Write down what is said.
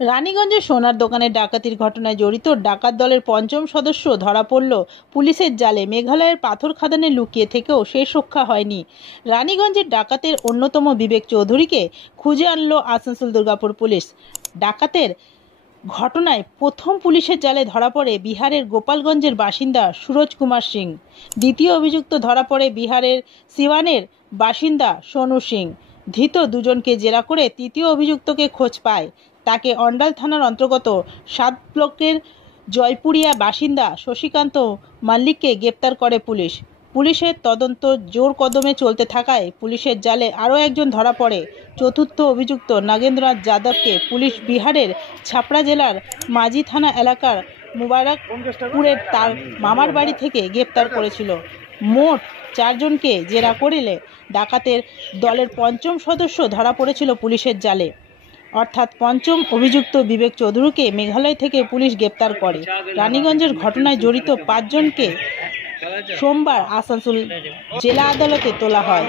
রানীগঞ্জে সোনার দোকানে ডাকাতির ঘটনায় জড়িত ডাকাত দলের পঞ্চম সদস্য ধরা পড়ল পুলিশের জালে। মেঘালয়ের পাথর খাদানে লুকিয়ে থেকেও শেষ রক্ষা হয়নি। রানীগঞ্জের ডাকাতের অন্যতম বিবেক চৌধুরীকে খুঁজে আনলো আসানসোল দুর্গাপুর পুলিশ। ডাকাতের ঘটনায় প্রথম পুলিশের জালে ধরা পড়ে বিহারের গোপালগঞ্জের বাসিন্দা সুরজ কুমার সিং। দ্বিতীয় অভিযুক্ত ধরা পড়ে বিহারের সিওয়ানের বাসিন্দা সোনু সিং। ধৃত দুজনকে জেরা করে তৃতীয় অভিযুক্তকে খোঁজ পায়। তাকে অন্ডাল থানার অন্তর্গত 7 ব্লকের জয়পুরিয়া বাসিন্দা শশীকান্ত মাল্লিককে গ্রেপ্তার করে পুলিশ। পুলিশের তদন্ত জোর কদমে চলতে থাকায় পুলিশের জালে আরও একজন ধরা পড়ে। চতুর্থ অভিযুক্ত নাগেন্দ্রনাথ যাদবকে পুলিশ বিহারের ছাপড়া জেলার মাঝি থানা এলাকার মুবারকপুরের তার মামার বাড়ি থেকে গ্রেপ্তার করেছিল। মোট 4 জনকে জেরা করলে ডাকাতের দলের পঞ্চম সদস্য ধরা পড়েছিল পুলিশের জালে। অর্থাৎ পঞ্চম অভিযুক্ত বিবেক চৌধুরীকে মেঘালয় থেকে পুলিশ গ্রেপ্তার করে। রানীগঞ্জের ঘটনায় জড়িত 5 জনকে সোমবার আসানসোল জেলা আদালতে তোলা হয়।